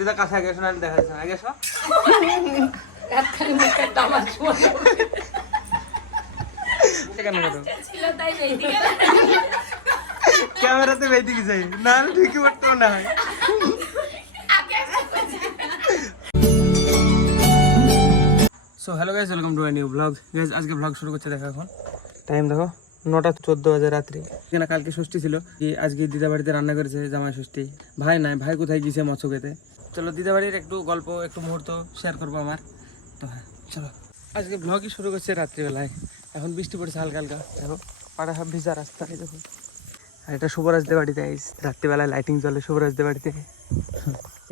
দিদা কাছে আগে শোনা দেখা যাচ্ছে আগে এসো ক্যামেরাতে বেঁধে গেছে না ঠিকই করতে না হয়। So hello guys, welcome to my new blog. Guys আজকে ব্লগ শুরু করছে, দেখো এখন টাইম দেখো 9:14 বাজে রাত্রি। কেন কালকে ষষ্ঠী ছিল, আজকে দিদা বাড়িতে রান্না করেছে জামাই ষষ্ঠী। ভাই নাই, ভাই কোথায় গিয়েছে মৎস্য খেতে। চলো দিদা বাড়ির একটু গল্প একটু মুহূর্ত শেয়ার করবো আমার। তো হ্যাঁ চলো আজকে ব্লগই শুরু করছে রাত্রিবেলায়। এখন বৃষ্টি পড়েছে হালকা হালকা, দেখো পাড়া সব ভিজা রাস্তা। দেখো আর এটা শুভরাজদের বাড়িতে আইস, রাত্রিবেলায় লাইটিং জ্বলে শুভরাজদের বাড়িতে।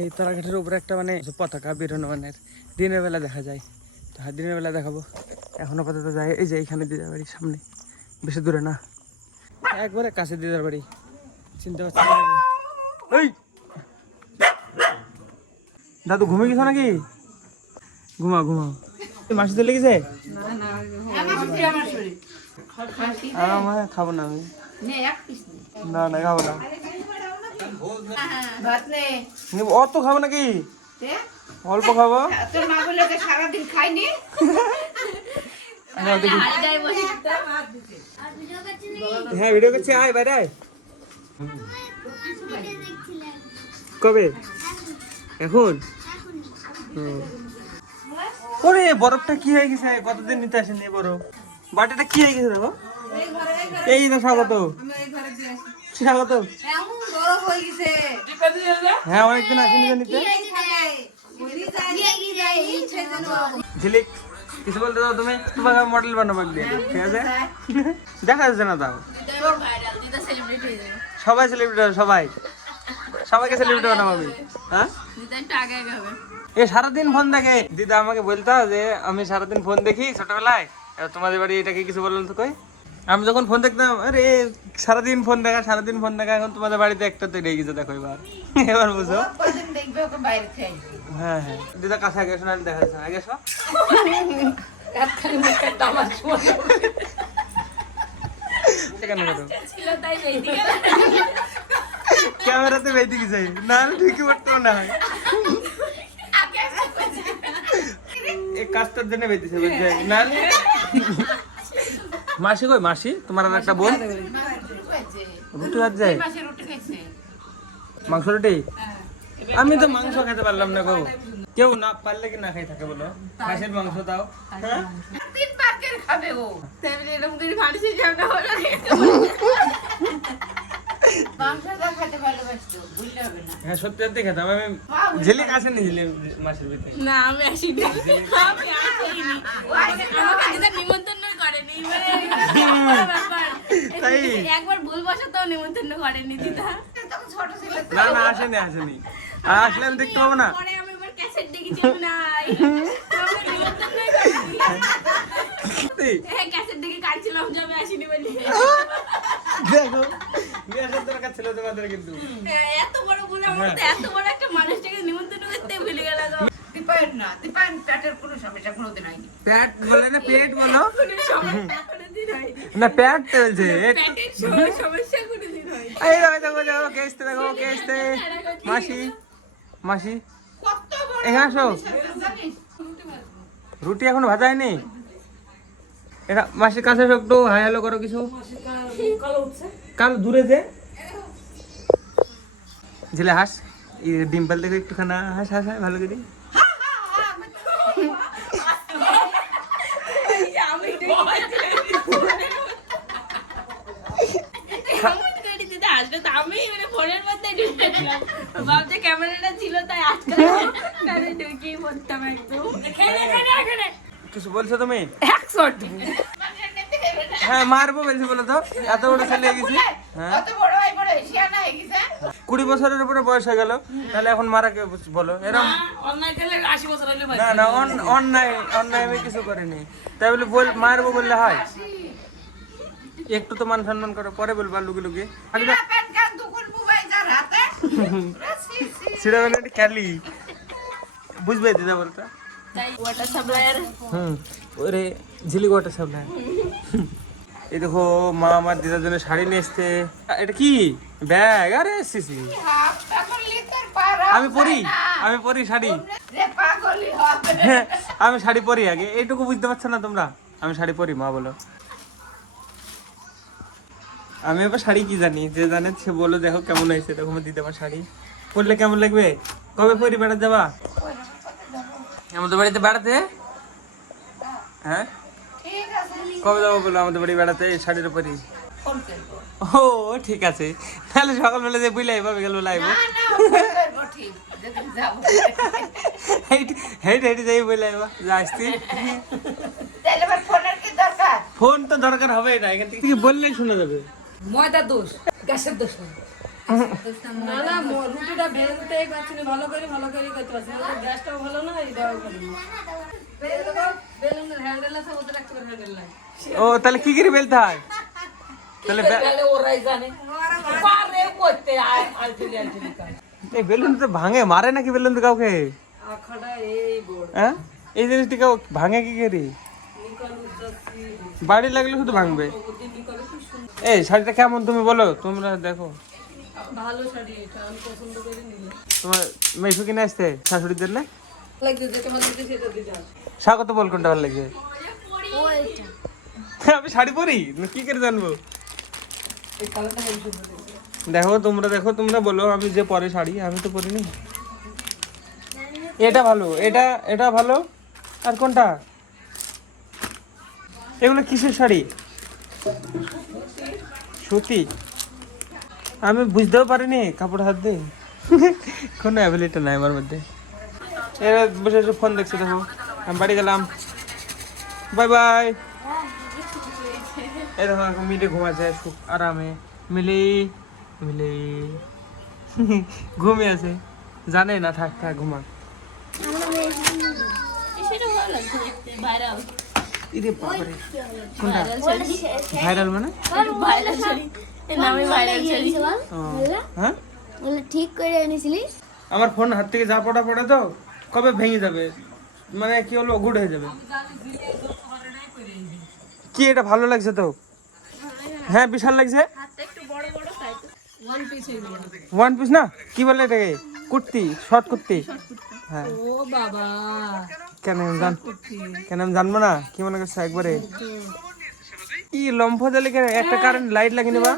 এই তারাঘাটের উপরে একটা মানে পতাকা বেরোনো মানে দিনের বেলা দেখা যায়। তো হ্যাঁ দিনের বেলা দেখাবো। এখন আপাতত যায় এই যে এইখানে দিদার বাড়ির সামনে, বেশি দূরে না, একবারে কাছে দিদার বাড়ি। চিনতে পারছি এই দাদু ঘুমিয়ে গেছো নাকি? ঘুমাও ঘুমাও। মাসি তো লেগেছে? আমার খাবো না আমি, না না খাবো না। অত খাবো নাকি? অল্প খাবো। সারাদিন খাইনি। হ্যাঁ ভিডিও করছি, আয় বাইরে আয়। কবে? এখন? ওরে বরফটা কি হয়ে গেছে, কতদিন নিতে আসেনি বরফ। বাটিটা কি হয়ে গেছে দেখো। এই তো স্বাগত স্বাগত। হ্যাঁ অনেকদিন আসেনি তো নিতে। ঝিলিক কিছু বলতে দাও, তুমি তোমাকে মডেল বানাবো একদিন, ঠিক আছে? দেখা যাচ্ছে না তাও। সবাই সেলিব্রিটি, সবাই সবাইকে সেলিব্রিটি বানাবো আমি। হ্যাঁ এ সারাদিন ফোন দেখে। দিদা আমাকে বলতো যে আমি সারাদিন ফোন দেখি ছোটবেলায়, তোমাদের বাড়ি এটাকে কিছু বললাম তো কই। আমি যখন ফোন দেখতাম আরে সারাদিন ফোন দেখা সারাদিন ফোন দেখা, এখন তোমাদের বাড়িতে একটা তো রেগে গেছে দেখো এবার। এবার বুঝো। হ্যাঁ হ্যাঁ দিদা কাছে আগে শোনা দেখা যাচ্ছে আগে এসো। ক্যামেরাতে বেঁধে গেছে না ঠিকই করতে না হয়। এই কাজটার জন্য বেঁধেছে বুঝছে না। মাসি কই মাসি? তোমার আর একটা বোন রুটি ভাত যায়, মাংস রুটি। আমি তো মাংস খেতে পারলাম না গো। কেউ না পারলে কি না খাই থাকে বলো, খাসির মাংস দাও। হ্যাঁ হ্যাঁ সত্যি সত্যি খেতাম আমি। ঝিলিক আসেনি ঝিলিক মাসের ভিতরে? না আমি আসিনি, নিমন্ত্রণ করেনি। একবার ভুলবশত নিমন্ত্রণ করেনি দিদা। না না আসেনি আসেনি, আসলে আমি দেখতে পাবো না। পরে আমি এবার ক্যাসেট দেখেছি নাই, ক্যাসেট দেখে কাটছিলাম যে আমি আসিনি বলি। দেখো বিয়ের দরকার ছিল তোমাদের, কিন্তু এত বড় বলে আমার তো এত বড় একটা মানুষটাকে নিমন্ত্রণ করতে ভুলে গেল। প্যাট বলে না, পেট বলো সমস্যা না, প্যাট বলছে। কোনোদিন হয়। এই দেখো দেখো দেখো কেসতে, দেখো কেসতে। মাসি মাসি এখানে আসো। রুটি এখন ভাজা হয়নি। এটা মাসির কাছে এসো, একটু হাই হ্যালো করো কিছু। কাল দূরে যে ঝিলে হাস, ডিম্পল দেখো একটুখানা হাস হাস ভালো করে। ক্যামেরাটা ছিল তাই আজকে ঢুকিয়ে পড়তাম একদম। কিছু বলছো তুমি? হ্যাঁ মারবো বলছি বলো তো, এত বড় ছেলে হয়ে গেছি। হ্যাঁ 20 বছরের উপরে বয়স হয়ে গেল, তাহলে এখন মারা কে বলো? এরকম না না অন্যায় অন্যায় আমি কিছু করিনি, তাই বলে মারবো বললে হয়? একটু তো মান সম্মান করো, পরে বলবা লুকি লুকি। সেটা মানে খেলি বুঝবে দিদা বলতে। ওরে ঝিলিক ওয়াটার সাপ্লাই। এই দেখো মা আমার দিদার জন্য শাড়ি নিয়ে এসছে। এটা কি ব্যাগ? আরে সিসি আমি পরি শাড়ি। রে পাগলি হবে। আমি শাড়ি পরি আগে, এইটুকু বুঝতে পারছো না তোমরা? আমি শাড়ি পরি, মা বলো। আমি আবার শাড়ি কি জানি, যে জানে সে বলো দেখো কেমন হয়েছে, তখন দিতে পার শাড়ি পরলে কেমন লাগবে। কবে পরি বেড়াতে যাবা আমাদের বাড়িতে বেড়াতে? হ্যাঁ ঠিক আছে কবে যাবো বলো আমাদের বাড়ি বেড়াতে শাড়ির উপরই? ফোন করবো। ও ঠিক আছে, তাহলে সকালবেলা যে বুঝলাই ভাবে গেল লাইব না না ফোন করবো ঠিক যেদিন যাবো। হেঁটে হেঁটে যাই বুঝলাই যা আসছি। তাহলে আবার ফোনের কি দরকার? ফোন তো দরকার হবে না, এখান থেকে বললেই শোনা যাবে। ময়দা দোষ, গ্যাসের দোষ না। না না রুটিটা বেলতে পারছি না, ভালো করে করতে পারছি না, গ্যাসটাও ভালো না, এটাও ভালো না। বেলুনের হ্যান্ডেল আছে, ওদের একটা হ্যান্ডেল নাই। ও তাহলে কি করে বেলতে হয়? তাহলে তাহলে ওরাই জানে পারে করতে আলটিলি কাজ। এই বেলুন তো ভাঙে মারে নাকি বেলুন তো কাউকে? আখাটা এই বোর্ড হ্যাঁ এই জিনিসটি কেউ ভাঙে কি করে? নিকল উজ্জাসি বাড়ি লাগলে শুধু ভাঙবে। ওদি নিকল কি সুন্দর এই শাড়িটা কেমন তুমি বলো, তোমরা দেখো। ভালো শাড়ি, এটা আমি পছন্দ করে নিলাম। তোমার মেশো কিনে আসতে শাশুড়িদের না? লাগছে যেটা ভালো লাগছে সেটা দিতে হবে। স্বাগত বল কোনটা ভালো লাগছে? আমি শাড়ি পরি না কি করে জানবো? এই কালারটা হেবি সুন্দর লাগছে। দেখো তোমরা বলো, আমি যে পরে শাড়ি আমি তো পরিনি। এটা ভালো, এটা ভালো, আর কোনটা? এগুলো কিসের শাড়ি? সুতি? আমি বুঝতেও পারিনি কাপড় হাত দিয়ে। কোনো অ্যাবিলিটি নাই আমার মধ্যে। এরা বসে বসে ফোন দেখছে, দেখো আমি বাড়ি গেলাম, বাই বাই। এই দেখো এখন মিলে ঘুমাচ্ছে আরামে, মিলি ঘুমিয়ে আছে, জানে না থাক ঘুমা। সেটা ভালো লাগছে দেখতে, ভাইরাল ইরে বাবারে কোনটা ভাইরাল মানে? ভাইরাল শাড়ি, এর নামই ভাইরাল শাড়ি। ও, হ্যাঁ বলে ঠিক করে এনেছিলিস? আমার ফোন হাত থেকে যা পড়ে তো কবে ভেঙে যাবে, মানে কি হলো গুড হয়ে যাবে। কি এটা ভালো লাগছে তো? হ্যাঁ বিশাল লাগছে। হাতটা একটু বড় বড় তাই তো। ওয়ান পিস এই বড়। ওয়ান পিস না, কি বলে এটাকে? কুর্তি, শর্ট কুর্তি। হ্যাঁ ও বাবা কেন আমি জানবো না? কি মনে করছো একবারে? কি লম্ফ জ্বালি কেন? একটা কারেন্ট লাইট লাগিয়ে নেবা।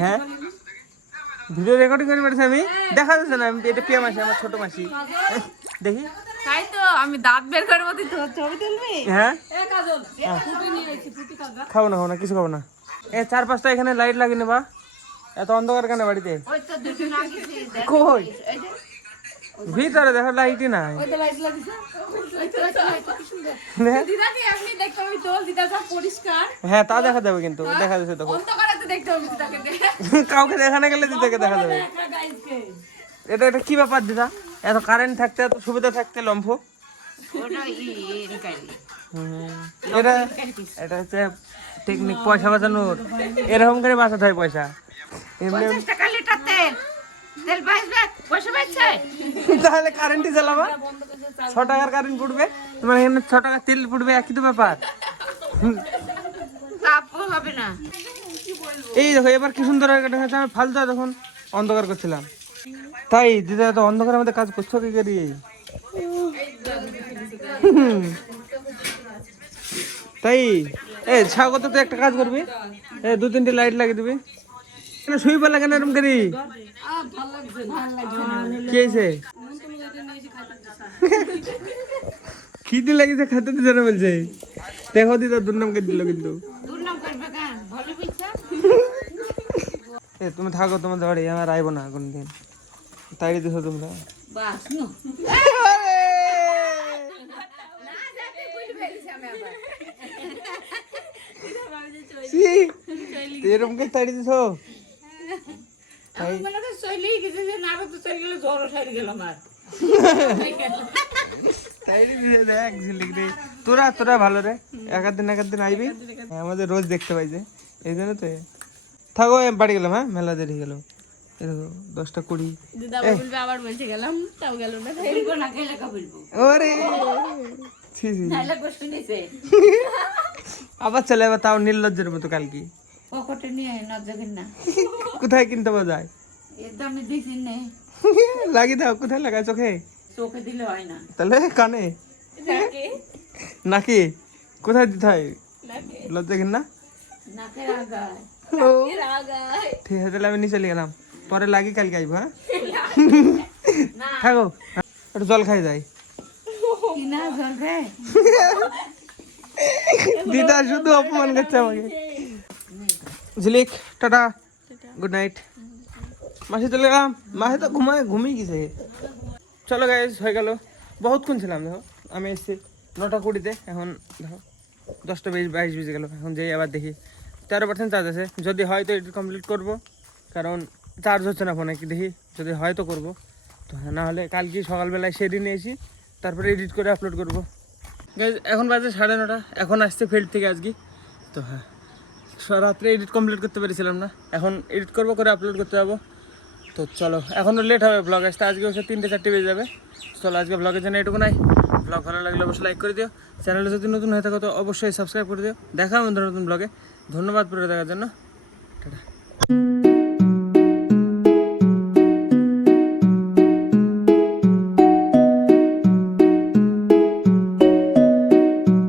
হ্যাঁ ভিডিও রেকর্ডিং করে পারছি আমি, দেখা যাচ্ছে না। এটা পিয়া মাসি, আমার ছোট মাসি। দেখি তাই তো আমি দাঁত বের করে মতো ছবি তুলবি। হ্যাঁ এ কাজল ফুটি নিয়ে আইছি, ফুটি খাবা। খাবো না কিছু খাবো না। এ 4-5টা এখানে লাইট লাগিয়ে নেবা। এত অন্ধকার কেন বাড়িতে? ওই তো দুদিন আগে কই এই যে ভিতরে দেখো লাইটই নাই। ওই তো লাইট লাগিছে। দেখ। দিদাকে এমনি দেখতে হবে, তোর দিদা সব পরিষ্কার, হ্যাঁ তা দেখা যাবে, কিন্তু দেখা যাচ্ছে তখন অন্ধকারে দেখতে হবে দিদাকে। কাউকে দেখানো গেলে দিদাকে দেখা যাবে। একটা গাইজকে এটা কি ব্যাপার দিদা? এত কারেন্ট থাকতে, এত সুবিধা থাকতে লম্ফ। ওটা ইনকারি এটা হচ্ছে টেকনিক, পয়সা বাঁচানোর। এরকম করে বাঁচাতে হয় পয়সা। এমনি 50 টাকা লিটার তেল বাঁচবে, পয়সা বাঁচছে। তাহলে কারেন্টই চালাবা, 6 টাকার কারেন্ট পড়বে, তোমার এখানে 6 টাকা তেল পড়বে, একই তো ব্যাপার। তাপও হবে না। এই দেখো এবার কি সুন্দর হয়ে গেছে। আমি ফালতু তখন অন্ধকার করছিলাম। তাই দিদা তো অন্ধকারের মধ্যে কাজ করছো কি করি? তাই এই স্বাগত তো একটা কাজ করবি, 2-3টে লাইট লাগিয়ে দিবি। শুই পেলে কেন এরকম করি? কি হয়েছে? খিদে লাগিয়েছে, খেতে দিতে না বলছে। দেখো দিদা দুর্নাম করে দিল কিন্তু। দুর্নাম করবে কেন? ভালো পিছা। তুমি থাকো তোমাদের বাড়ি, আমার আইবো না কোনদিন। তাই দিছো তোমরা। বাস নো। না যাতে বুঝ পেয়েছি আমি আবার। এরকম করে তাড়ি দিছো? আমি মনে করে চলেই গেছে, যে না তো চলে গেলে জ্বর সারি গেল আমার। তাড়ি দিছে দেখ ঝিলিক রে। তোরা ভালো রে, এক দিন আইবি। আমাদের রোজ দেখতে পাই যে, এই জন্য তো। থাকো আমি বাড়ি গেলাম। হ্যাঁ মেলা দেরি গেল, 10টা 20। দিদা বলবে আবার বলছে গেলাম, তাও গেল না। বলবো না গেলে কা বলবো। ওরে ছি ছি। নাইলে গোষ্ঠ নিছে। আবার চলে যাবে, তাও নির্লজ্জের মতো কালকে। পকেটে নিয়ে না দেখেন না। কোথায় কিনতে পাওয়া যায়? কিন্তু আমি দিছি নে লাগিয়ে দাও, কোথায় লাগায়? চোখে? চোখে দিলে হয় না তাহলে কানে নাকি কোথায় দিতে হয়? লজ্জা কিন না? নাকের আগায় ও, ঠিক আছে তাহলে আমি নিচে চলে গেলাম, পরে লাগি কালকে আইবো। হ্যাঁ থাকো, একটু জল খাই যাই। কিনা জল রে দিদা শুধু অপমান করছে আমাকে। ঝিলিক টাটা, গুড নাইট। মাসি চলে গেলাম, মাসি তো ঘুমিয়ে গেছে। চলো গাইজ, হয়ে গেল বহুতক্ষণ ছিলাম। দেখো আমি এসেছি 9:20-তে, এখন দেখো 10:22 বেজে গেলো। এখন যেই আবার দেখি 13% চার্জ আছে, যদি হয় তো এডিট কমপ্লিট করবো, কারণ চার্জ হচ্ছে না ফোনে। কি দেখি যদি হয় তো করবো, তো হ্যাঁ না হলে কালকে সকালবেলায় সেদিনে এসি তারপরে এডিট করে আপলোড করবো। গাইজ এখন বাজে 9:30, এখন আসছে ফিল্ড থেকে আজকে। তো হ্যাঁ রাত্রে এডিট কমপ্লিট করতে পেরেছিলাম না, এখন এডিট করবো, করে আপলোড করতে যাবো। তো চলো, এখনও লেট হবে ব্লগ আসতে, আজকে হচ্ছে 3-4 বেজে যাবে। চলো আজকে ব্লগের জন্য এটুকু নাই। ব্লগ ভালো লাগলে অবশ্যই লাইক করে দিও, চ্যানেলে যদি নতুন হয়ে থাকো তো অবশ্যই সাবস্ক্রাইব করে দিও। দেখা হবে নতুন ব্লগে। ধন্যবাদ পুরো দেখার জন্য, টাটা।